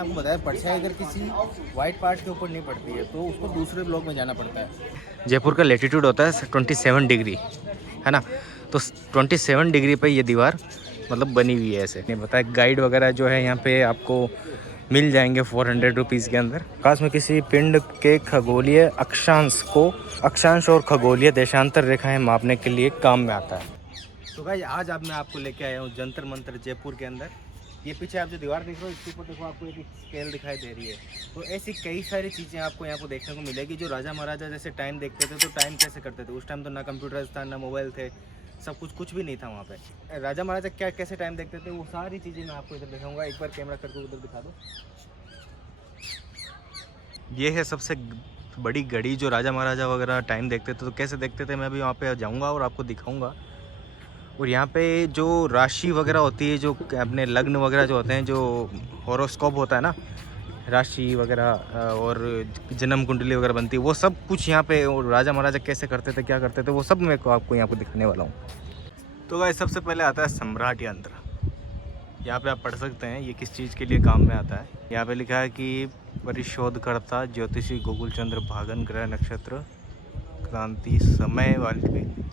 आपको बताया परछाई अगर किसी वाइट पार्ट के ऊपर नहीं पड़ती है तो उसको दूसरे ब्लॉक में जाना पड़ता है। जयपुर का लेटीट्यूड होता है 27 डिग्री, है ना। तो 27 डिग्री पे ये दीवार मतलब बनी हुई है ऐसे। नहीं बताया गाइड वगैरह जो है यहाँ पे आपको मिल जाएंगे 400 रुपीज़ के अंदर। खास में किसी पिंड के खगोलीय अक्षांश और खगोलीय देशांतर रेखाएं मापने के लिए काम में आता है। तो भाई आज मैं आपको लेके आया हूँ जंतर मंतर जयपुर के अंदर। ये पीछे आप जो दीवार देख रहे हो इसके ऊपर देखो आपको एक स्केल दिखाई दे रही है। तो ऐसी कई सारी चीज़ें आपको यहाँ पर देखने को मिलेगी जो राजा महाराजा जैसे टाइम देखते थे तो टाइम कैसे करते थे। उस टाइम तो ना कंप्यूटर था ना मोबाइल थे, सब कुछ भी नहीं था वहाँ पे। राजा महाराजा क्या कैसे टाइम देखते थे वो सारी चीज़ें मैं आपको इधर दिखाऊंगा। एक बार कैमरा करके उधर दिखा दो। ये है सबसे बड़ी घड़ी जो राजा महाराजा वगैरह टाइम देखते थे तो कैसे देखते थे मैं अभी वहाँ पे जाऊँगा और आपको दिखाऊँगा। और यहाँ पे जो राशि वगैरह होती है, जो अपने लग्न वगैरह जो होते हैं, जो हॉरोस्कोप होता है ना, राशि वगैरह और जन्म कुंडली वगैरह बनती है, वो सब कुछ यहाँ पे और राजा महाराजा कैसे करते थे क्या करते थे वो सब मैं आपको यहाँ पे दिखाने वाला हूँ। तो गाइस सबसे पहले आता है सम्राट यंत्र। यहाँ पे आप पढ़ सकते हैं ये किस चीज़ के लिए काम में आता है। यहाँ पे लिखा है कि परिशोधकर्ता ज्योतिषी गोकुल चंद्र भागन ग्रह नक्षत्र क्रांति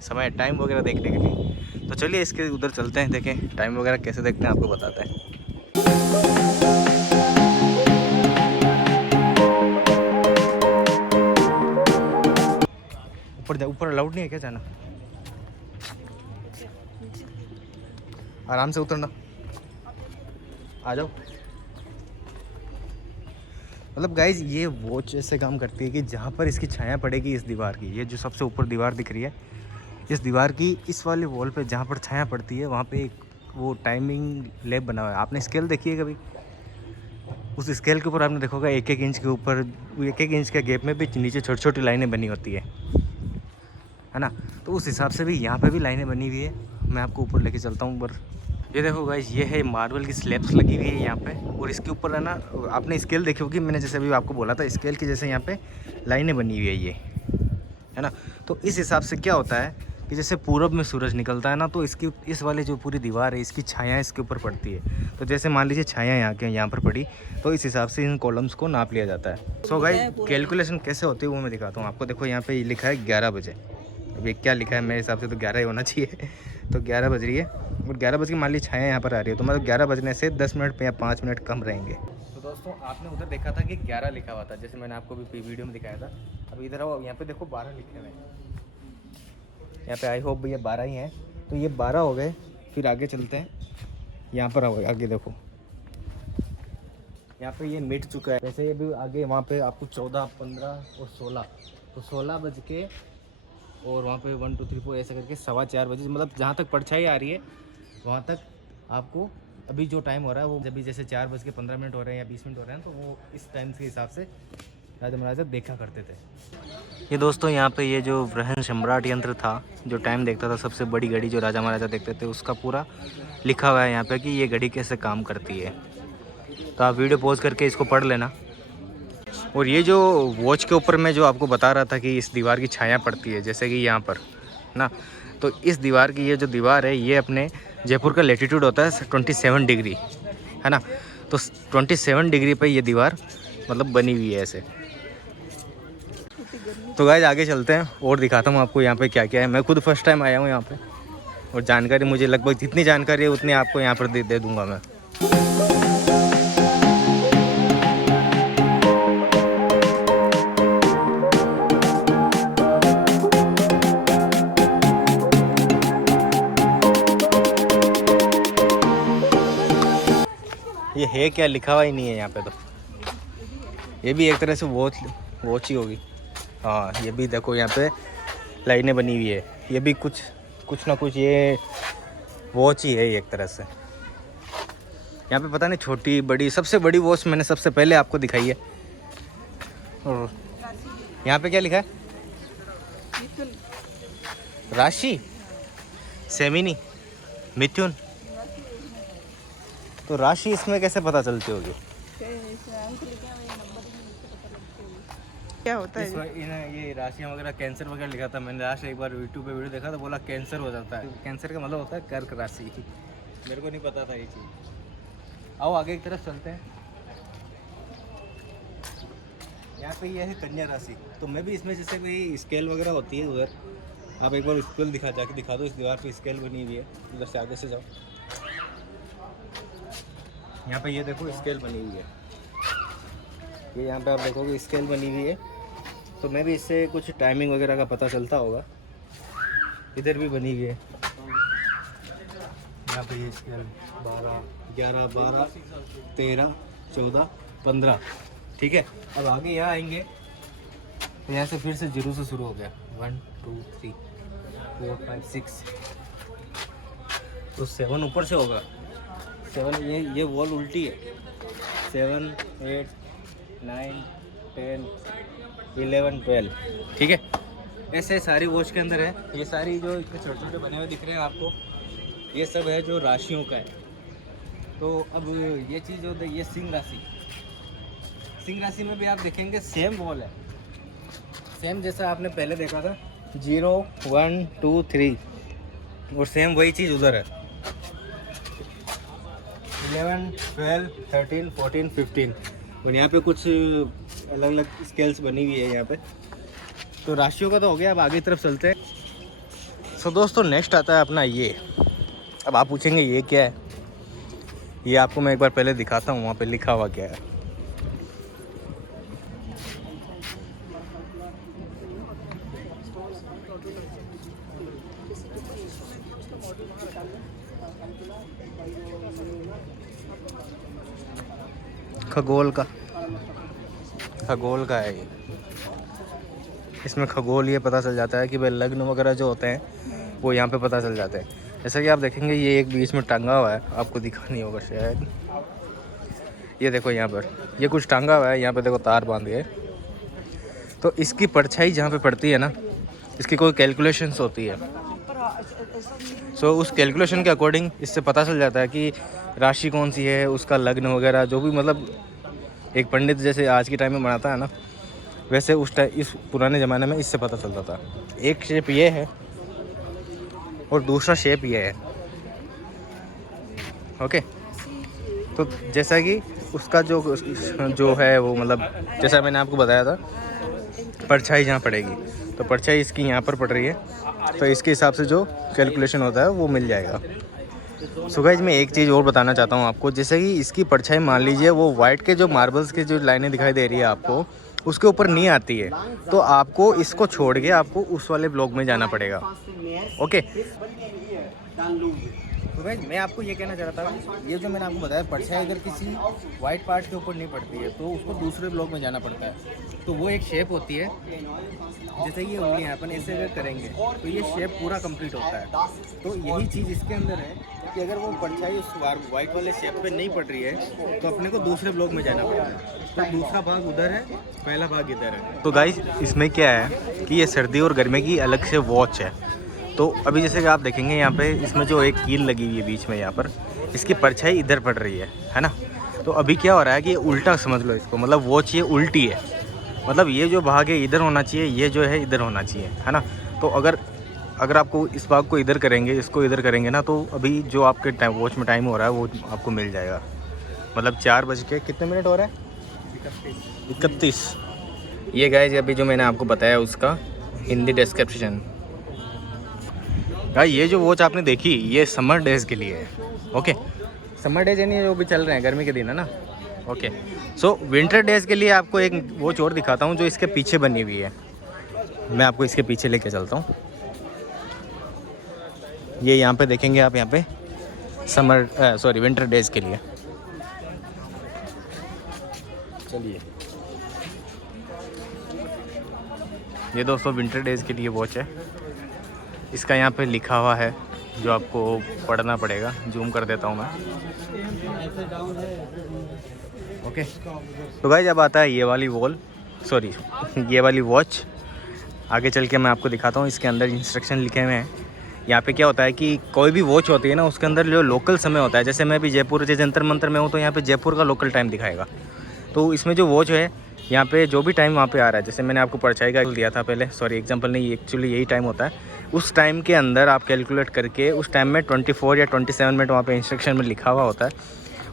समय टाइम वगैरह देखने के लिए। तो चलिए इसके उधर चलते हैं, देखें टाइम वगैरह कैसे देखते हैं आपको बताते हैं। ऊपर अलाउड नहीं है क्या जाना? आराम से उतरना, आ जाओ। मतलब गाइज ये वॉच ऐसे काम करती है कि जहाँ पर इसकी छाया पड़ेगी इस दीवार की, ये जो सबसे ऊपर दीवार दिख रही है, इस दीवार की इस वाले वॉल पे जहाँ पर छाया पड़ती है वहाँ पे एक वो टाइमिंग लैब बना हुआ है। आपने स्केल देखी है कभी? उस स्केल के ऊपर आपने देखोगा एक इंच के ऊपर, एक इंच के गैप में भी नीचे छोटी छोटी लाइनें बनी होती है ना। तो उस हिसाब से भी यहाँ पे भी लाइनें बनी हुई है। मैं आपको ऊपर लेके चलता हूँ ऊपर। ये देखो गाइस ये है मार्बल की स्लैब्स लगी हुई है यहाँ पे, और इसके ऊपर है ना आपने स्केल देखी होगी, मैंने जैसे अभी आपको बोला था स्केल की जैसे यहाँ पे लाइनें बनी हुई है ये, है ना। तो इस हिसाब से क्या होता है कि जैसे पूरब में सूरज निकलता है ना तो इसकी इस वाली जो पूरी दीवार है इसकी छाया इसके ऊपर पड़ती है। तो जैसे मान लीजिए छाया यहाँ पर पड़ी तो इस हिसाब से इन कॉलम्स को नाप लिया जाता है। सो गाइस कैलकुलेशन कैसे होती है वो मैं दिखाता हूँ आपको। देखो यहाँ पे लिखा है 11 बजे। अभी क्या लिखा है मेरे हिसाब से तो 11 ही होना चाहिए। तो 11 बज रही है और 11 बज के मान ली छाया यहाँ पर आ रही है तो मतलब 11 बजने से 10 मिनट या 5 मिनट कम रहेंगे। तो दोस्तों आपने उधर देखा था कि 11 लिखा हुआ था जैसे मैंने आपको भी वीडियो में दिखाया था। अब इधर आओ, यहाँ पे देखो 12 लिखे हुए हैं। यहाँ पे आई होप भैया 12 ही हैं। तो ये 12 हो गए। फिर आगे चलते हैं, यहाँ पर आओ आगे देखो यहाँ पे ये मिट चुका है। जैसे अभी आगे वहाँ पे आपको 14, 15 और 16, तो 16 बज के और वहाँ पे 1, 2, 3, 4 ऐसे करके 4:15 बजे, मतलब जहाँ तक परछाई आ रही है वहाँ तक आपको अभी जो टाइम हो रहा है वो जब भी जैसे 4:15 हो रहे हैं या 20 मिनट हो रहे हैं तो वो इस टाइम के हिसाब से राजा महाराजा देखा करते थे। ये दोस्तों यहाँ पे ये जो वृहन सम्राट यंत्र था जो टाइम देखता था, सबसे बड़ी घड़ी जो राजा महाराजा देखते थे, उसका पूरा लिखा हुआ है यहाँ पे कि ये घड़ी कैसे काम करती है। तो आप वीडियो पॉज करके इसको पढ़ लेना। और ये जो वॉच के ऊपर मैं जो आपको बता रहा था कि इस दीवार की छाया पड़ती है जैसे कि यहाँ पर ना, तो इस दीवार की ये जो दीवार है ये अपने जयपुर का लेटीट्यूड होता है 27 डिग्री, है ना। तो 27 डिग्री पे ये दीवार मतलब बनी हुई है ऐसे। तो गाइस आगे चलते हैं और दिखाता हूँ आपको यहाँ पे क्या क्या है। मैं खुद फर्स्ट टाइम आया हूँ यहाँ पे और जानकारी मुझे लगभग जितनी जानकारी है उतनी आपको यहाँ पर दे दूँगा मैं। ये है क्या लिखा हुआ ही नहीं है यहाँ पे। तो ये भी एक तरह से वॉच ही होगी। हाँ ये भी देखो यहाँ पे लाइनें बनी हुई है, ये भी कुछ ना कुछ ये वॉच ही है एक तरह से। यहाँ पे पता नहीं छोटी बड़ी, सबसे बड़ी वॉच मैंने सबसे पहले आपको दिखाई है। और यहाँ पे क्या लिखा है? राशि सेमिनी मिथुन। तो राशि इसमें कैसे पता चलती होगी? क्या होता है ये राशियाँ वगैरह कैंसर वगैरह लिखा था मैंने लास्ट एक बार यूट्यूब पे वीडियो देखा तो बोला कैंसर हो जाता है। कैंसर का मतलब होता है कर्क राशि। मेरे को नहीं पता था ये चीज़। आओ आगे एक तरफ चलते हैं। यहाँ पे ये है कन्या राशि। तो मैं भी इसमें जैसे कोई स्केल वगैरह होती है उधर, आप एक बार स्केल जाके दिखा दो। इस दीवार पे स्केल बनी हुई है, उधर से आगे से जाओ। यहाँ पे ये देखो स्केल बनी हुई है, ये यहाँ पे आप देखोगे स्केल बनी हुई है। तो मैं भी इससे कुछ टाइमिंग वगैरह का पता चलता होगा। इधर भी बनी हुई है, यहाँ पे ये स्केल 12, 11, 12, 13, 14, 15। ठीक है, अब आगे यहाँ आएंगे तो यहाँ से फिर से 0 से शुरू हो गया। 1 2 3 4 5 6, तो 7 ऊपर से होगा। 7 ये वॉल उल्टी है। 7 8 9 10 11 12। ठीक है, ऐसे सारी वॉच के अंदर है। ये सारी जो इसके छोटे छोटे बने हुए दिख रहे हैं आपको, ये सब है जो राशियों का है। तो अब ये चीज़ जो ये सिंह राशि, सिंह राशि में भी आप देखेंगे सेम वॉल है, सेम जैसा आपने पहले देखा था 0 1 2 3, और सेम वही चीज़ उधर है। 11 12 13 14 15, और यहाँ पे कुछ अलग अलग स्केल्स बनी हुई है यहाँ पे। तो राशियों का तो हो गया, अब आगे तरफ चलते हैं। सो दोस्तों नेक्स्ट आता है अपना ये। अब आप पूछेंगे ये क्या है, ये आपको मैं एक बार पहले दिखाता हूँ वहाँ पे लिखा हुआ क्या है। खगोल का है ये। इसमें खगोल ये पता चल जाता है कि भाई लग्न वगैरह जो होते हैं वो यहाँ पे पता चल जाते हैं। जैसा कि आप देखेंगे ये एक बीच में टांगा हुआ है, आपको दिखा नहीं होगा शायद। ये देखो यहाँ पर ये कुछ टांगा हुआ है, यहाँ पे देखो तार बांध गए। तो इसकी परछाई जहाँ पे पड़ती है ना, इसकी कोई कैलकुलेशंस होती है। सो उस कैलकुलेशन के अकॉर्डिंग इससे पता चल जाता है कि राशि कौन सी है, उसका लग्न वगैरह जो भी, मतलब एक पंडित जैसे आज के टाइम में बनाता है ना, वैसे उस टाइम इस पुराने ज़माने में इससे पता चलता था। एक शेप ये है और दूसरा शेप ये है। ओके, तो जैसा कि उसका जो है वो, मतलब जैसा मैंने आपको बताया था, परछाई जहाँ पड़ेगी, तो परछाई इसकी यहाँ पर पड़ रही है, तो इसके हिसाब से जो कैलकुलेशन होता है वो मिल जाएगा। सो गाइस मैं एक चीज़ और बताना चाहता हूँ आपको, जैसे कि इसकी परछाई मान लीजिए वो वाइट के जो मार्बल्स की जो लाइनें दिखाई दे रही है आपको, उसके ऊपर नहीं आती है, तो आपको इसको छोड़ के आपको उस वाले ब्लॉक में जाना पड़ेगा। ओके, तो भाई मैं आपको ये कहना चाह रहा था, ये जो मैंने आपको बताया परछाई अगर किसी वाइट पार्ट के ऊपर नहीं पड़ती है तो उसको दूसरे ब्लॉक में जाना पड़ता है। तो वो एक शेप होती है, जैसे ये उंगलियां अपन ऐसे अगर करेंगे तो ये शेप पूरा कंप्लीट होता है। तो यही चीज़ इसके अंदर है कि अगर वो परछाई उस वाइट वाले शेप पे नहीं पड़ रही है तो अपने को दूसरे ब्लॉक में जाना पड़ता है। तो दूसरा भाग उधर है, पहला भाग इधर है। तो गाइस इसमें क्या है कि ये सर्दी और गर्मी की अलग से वॉच है। तो अभी जैसे कि आप देखेंगे यहाँ पे इसमें जो एक कील लगी हुई है बीच में, यहाँ पर इसकी परछाई इधर पड़ रही है ना। तो अभी क्या हो रहा है कि ये उल्टा समझ लो इसको, मतलब वॉच ये उल्टी है, मतलब ये जो भाग है इधर होना चाहिए, ये जो है इधर होना चाहिए, है ना। तो अगर आपको इस भाग को इधर करेंगे, इसको इधर करेंगे ना, तो अभी जो आपके टाइम वॉच में टाइम हो रहा है वो आपको मिल जाएगा। मतलब 4 बज के कितने मिनट हो रहा है, 31। ये गाइस अभी जो मैंने आपको बताया उसका हिंदी डिस्क्रिप्शन। भाई ये जो वॉच आपने देखी ये समर डेज के लिए है। ओके, समर डेज यानी जो भी चल रहे हैं गर्मी के दिन, है ना। ओके, सो विंटर डेज के लिए आपको एक वॉच और दिखाता हूँ जो इसके पीछे बनी हुई है। मैं आपको इसके पीछे लेके चलता हूँ। ये यहाँ पे देखेंगे आप, यहाँ पे विंटर डेज के लिए। चलिए, ये दोस्तों विंटर डेज के लिए वॉच है। इसका यहाँ पे लिखा हुआ है जो आपको पढ़ना पड़ेगा, जूम कर देता हूँ मैं। ओके, तो गाइस अब आता है ये वाली ये वाली वॉच। आगे चल के मैं आपको दिखाता हूँ, इसके अंदर इंस्ट्रक्शन लिखे हुए हैं। यहाँ पे क्या होता है कि कोई भी वॉच होती है ना, उसके अंदर जो लोकल समय होता है, जैसे मैं भी जयपुर के जंतर मंतर में हूँ तो यहाँ पे जयपुर का लोकल टाइम दिखाएगा। तो इसमें जो वॉच है यहाँ पे जो भी टाइम वहाँ पे आ रहा है, जैसे मैंने आपको परछाई का दिया था पहले, एग्जांपल नहीं, एक्चुअली यही टाइम होता है। उस टाइम के अंदर आप कैलकुलेट करके उस टाइम में 24 या 27 मिनट वहाँ पे इंस्ट्रक्शन में लिखा हुआ होता है,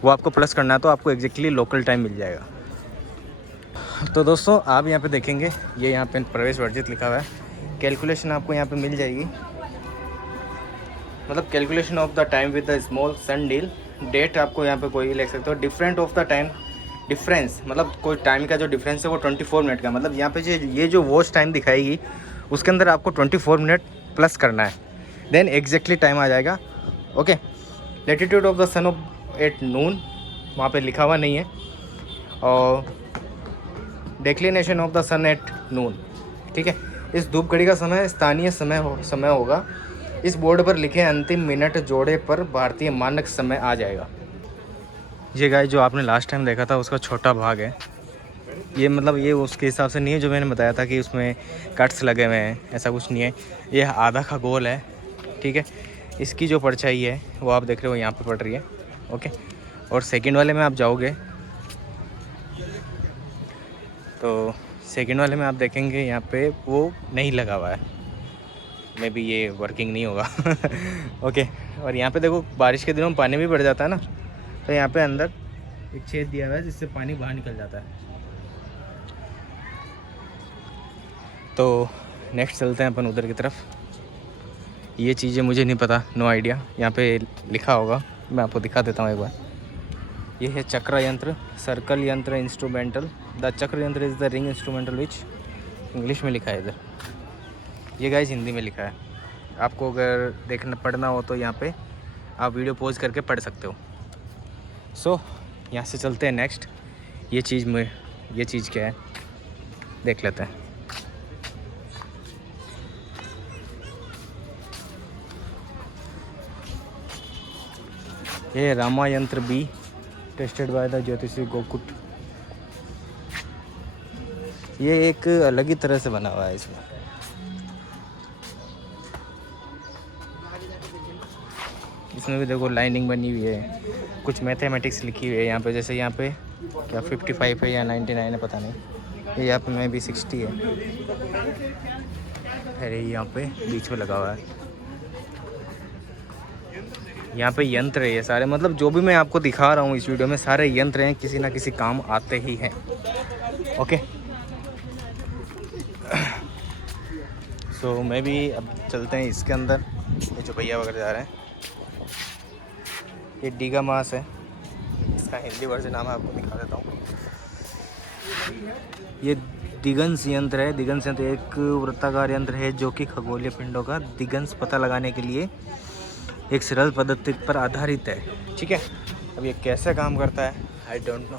वो आपको प्लस करना है तो आपको एग्जैक्टली लोकल टाइम मिल जाएगा। तो दोस्तों आप यहाँ पे देखेंगे, ये यहाँ पे प्रवेश वर्जित लिखा हुआ है। कैलकुलेशन आपको यहाँ पे मिल जाएगी, मतलब calculation of the time with the small sun deal. Date आपको यहाँ पे कोई लिख सकते हो। Different of the time difference, मतलब कोई टाइम का जो डिफरेंस है वो 24 मिनट का, मतलब यहाँ पे ये जो वॉच टाइम दिखाएगी उसके अंदर आपको 24 मिनट प्लस करना है, देन एग्जैक्टली टाइम आ जाएगा। Okay, latitude of the sun of at noon वहाँ पे लिखा हुआ नहीं है, और declination of the sun at noon, ठीक है। इस धूप घड़ी का समय स्थानीय समय होगा। इस बोर्ड पर लिखे अंतिम मिनट जोड़े पर भारतीय मानक समय आ जाएगा। ये गाइस जो आपने लास्ट टाइम देखा था उसका छोटा भाग है ये, मतलब ये उसके हिसाब से नहीं है जो मैंने बताया था कि उसमें कट्स लगे हुए हैं, ऐसा कुछ नहीं है। ये आधा खगोल है, ठीक है। इसकी जो परछाई है वो आप देख रहे हो यहाँ पे पड़ रही है। ओके, और सेकंड वाले में आप जाओगे तो सेकंड वाले में आप देखेंगे यहाँ पे वो नहीं लगा हुआ है, मे बी ये वर्किंग नहीं होगा। ओके, और यहाँ पे देखो बारिश के दिनों में पानी भी बढ़ जाता है ना, तो यहाँ पे अंदर एक छेद दिया हुआ है जिससे पानी बाहर निकल जाता है। तो नेक्स्ट चलते हैं अपन उधर की तरफ। ये चीज़ें मुझे नहीं पता, नो आइडिया। यहाँ पे लिखा होगा, मैं आपको दिखा देता हूँ एक बार। ये है चक्र यंत्र, सर्कल यंत्र इंस्ट्रूमेंटल। द चक्र यंत्र is the ring instrumental which, English में लिखा है इधर। ये गाइस हिंदी में लिखा है। आपको अगर देखना पढ़ना हो तो यहाँ पे आप वीडियो पॉज करके पढ़ सकते हो। सो यहाँ से चलते हैं नेक्स्ट। ये चीज़ क्या है देख लेते हैं। ये रामा यंत्र बी टेस्टेड बाय द ज्योतिषी गोकुट। ये एक अलग ही तरह से बना हुआ है। इसमें भी देखो लाइनिंग बनी हुई है, कुछ मैथमेटिक्स लिखी हुई है यहाँ पे। जैसे यहाँ पे क्या 55 है या 99 है पता नहीं, ये यहाँ पे मैं भी 60 है। अरे यहाँ पे बीच में लगा हुआ है। यहाँ पे यंत्र है ये सारे, मतलब जो भी मैं आपको दिखा रहा हूँ इस वीडियो में सारे यंत्र हैं, किसी ना किसी काम आते ही हैं। ओके, सो मैं भी अब चलते हैं इसके अंदर। ये जो भैया वगैरह जा रहे हैं, ये डीगा मास है, इसका हिंदी वर्जन नाम है, आपको दिखा देता हूँ। ये दिगंश यंत्र है। दिगंश यंत्र एक वृत्ताकार यंत्र है जो कि खगोलीय पिंडों का दिगंश पता लगाने के लिए एक सरल पद्धति पर आधारित है, ठीक है। अब ये कैसे काम करता है आई डोंट नो।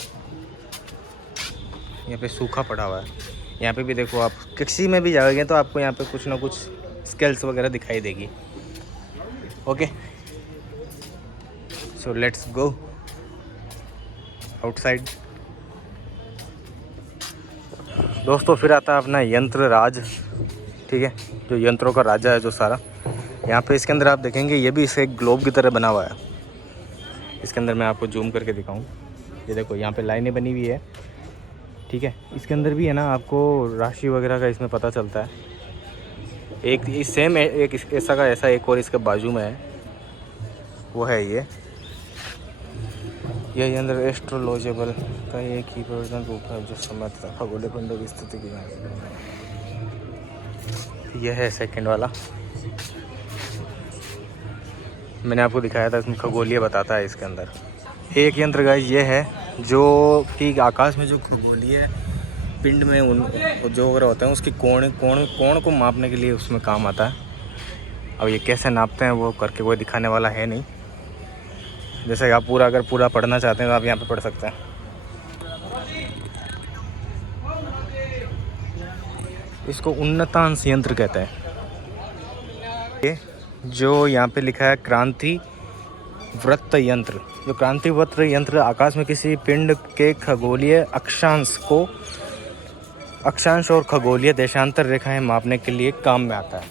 यहाँ पे सूखा पड़ा हुआ है। यहाँ पे भी देखो, आप किसी में भी जाओगे तो आपको यहाँ पे कुछ ना कुछ स्केल्स वगैरह दिखाई देगी। Okay, so let's go outside. दोस्तों फिर आता है अपना यंत्र राज, ठीक है, जो यंत्रों का राजा है जो सारा। यहाँ पे इसके अंदर आप देखेंगे ये भी इसे एक ग्लोब की तरह बना हुआ है। इसके अंदर मैं आपको जूम करके दिखाऊं, ये देखो यहाँ पे लाइनें बनी हुई है, ठीक है। इसके अंदर भी है ना आपको राशि वगैरह का इसमें पता चलता है। एक इस सेम एक ऐसा का ऐसा एक और इसके बाजू में है, वो है ये यंत्र एस्ट्रोलॉजेबल का एक ही प्रवर्तन रूप है जो समय तथा खगोलीय पिंडों की स्थिति की यह है सेकंड वाला। मैंने आपको दिखाया था, इसमें खगोलीय बताता है इसके अंदर। एक यंत्र गाइस ये है जो कि आकाश में जो खगोलीय पिंड में उन जो वगैरह होते हैं उसकी कोण को मापने के लिए उसमें काम आता है। अब ये कैसे नापते हैं वो करके कोई दिखाने वाला है नहीं। जैसे आप अगर पूरा पढ़ना चाहते हैं तो आप यहाँ पे पढ़ सकते हैं। इसको उन्नतांश यंत्र कहते हैं। ये जो यहाँ पे लिखा है क्रांति वृत्त यंत्र, जो क्रांति वृत्त यंत्र आकाश में किसी पिंड के खगोलीय अक्षांश और खगोलीय देशांतर रेखाएं मापने के लिए काम में आता है।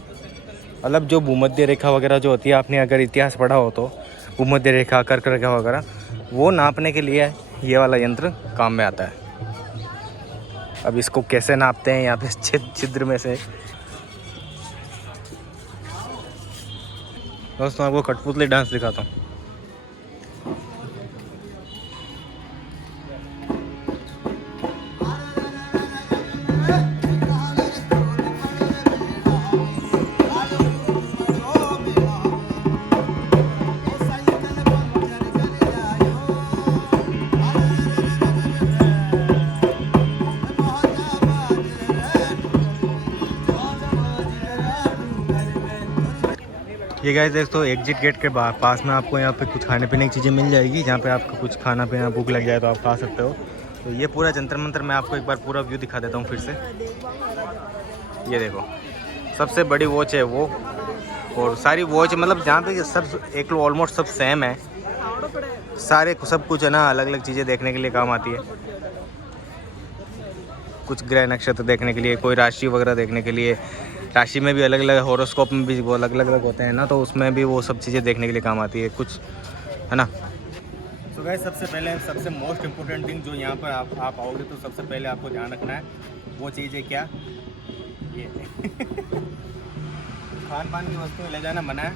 मतलब जो भूमध्य रेखा वगैरह जो होती है, आपने अगर इतिहास पढ़ा हो तो भूमध्य रेखा, कर्क रेखा वगैरह, वो नापने के लिए ये वाला यंत्र काम में आता है। अब इसको कैसे नापते हैं, यहाँ पे छिद्र में से। दोस्तों आपको कठपुतली डांस दिखाता हूँ। ये गाइस दोस्तों एग्जिट गेट के पास में आपको यहाँ पे कुछ खाने पीने की चीज़ें मिल जाएगी, जहाँ पे आपको कुछ खाना पीना भूख लग जाए तो आप खा सकते हो। तो ये पूरा जंतर मंतर मैं आपको एक बार पूरा व्यू दिखा देता हूँ फिर से। ये देखो सबसे बड़ी वॉच है वो, और सारी वॉच मतलब जहाँ पे सब एक ऑलमोस्ट सब सेम है, सारे सब कुछ है ना, अलग अलग चीज़ें देखने के लिए काम आती है। कुछ ग्रह नक्षत्र देखने के लिए, कोई राशि वगैरह देखने के लिए, राशि में भी अलग अलग, हॉरोस्कोप में भी वो अलग अलग होते हैं ना, तो उसमें भी वो सब चीज़ें देखने के लिए काम आती है कुछ, है ना। तो गाइस सबसे पहले सबसे मोस्ट इम्पोर्टेंट थिंग जो यहाँ पर आप आओगे तो सबसे पहले आपको ध्यान रखना है वो चीज़ है क्या, ये खान पान की वस्तुएं ले जाना मना है।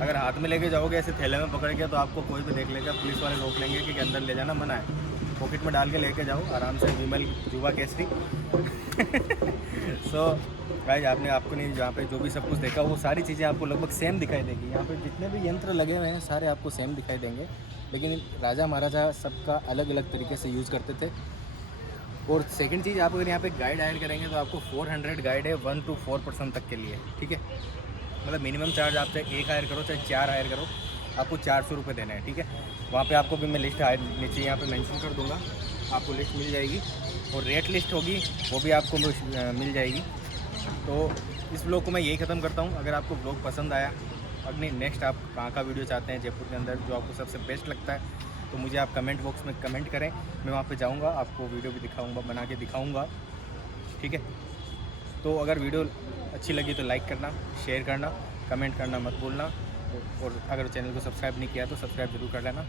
अगर हाथ में लेके जाओगे ऐसे थैले में पकड़ के तो आपको कोई भी देख लेगा, पुलिस वाले रोक लेंगे कि अंदर ले जाना मना है। पॉकेट में डाल के लेके जाओ आराम से, विमल जुवा केसरी। सो गाइस आपको नहीं, जहाँ पे जो भी सब कुछ देखा वो सारी चीज़ें आपको लगभग सेम दिखाई देगी। यहाँ पे जितने भी यंत्र लगे हुए हैं सारे आपको सेम दिखाई देंगे, लेकिन राजा महाराजा सबका अलग अलग तरीके से यूज़ करते थे। और सेकंड चीज़, आप अगर यहाँ पे गाइड हायर करेंगे तो आपको 400 गाइड है 1 to 4 पर्सन तक के लिए, ठीक है। मतलब मिनिमम चार्ज आप चाहे 1 हायर करो चाहे 4 हायर करो, आपको 400 रुपये देने हैं, ठीक है। वहाँ पे आपको भी मैं लिस्ट नीचे यहाँ पे मेंशन कर दूँगा, आपको लिस्ट मिल जाएगी, और रेट लिस्ट होगी वो भी आपको मिल जाएगी। तो इस ब्लॉग को मैं यही ख़त्म करता हूँ। अगर आपको ब्लॉग पसंद आया, अगली नेक्स्ट आप कहाँ का वीडियो चाहते हैं जयपुर के अंदर, जो आपको सबसे बेस्ट लगता है, तो मुझे आप कमेंट बॉक्स में कमेंट करें, मैं वहाँ पे जाऊँगा, आपको वीडियो भी दिखाऊँगा, बना के दिखाऊँगा, ठीक है। तो अगर वीडियो अच्छी लगी तो लाइक करना, शेयर करना, कमेंट करना मत भूलना, और अगर चैनल को सब्सक्राइब नहीं किया तो सब्सक्राइब जरूर कर लेना।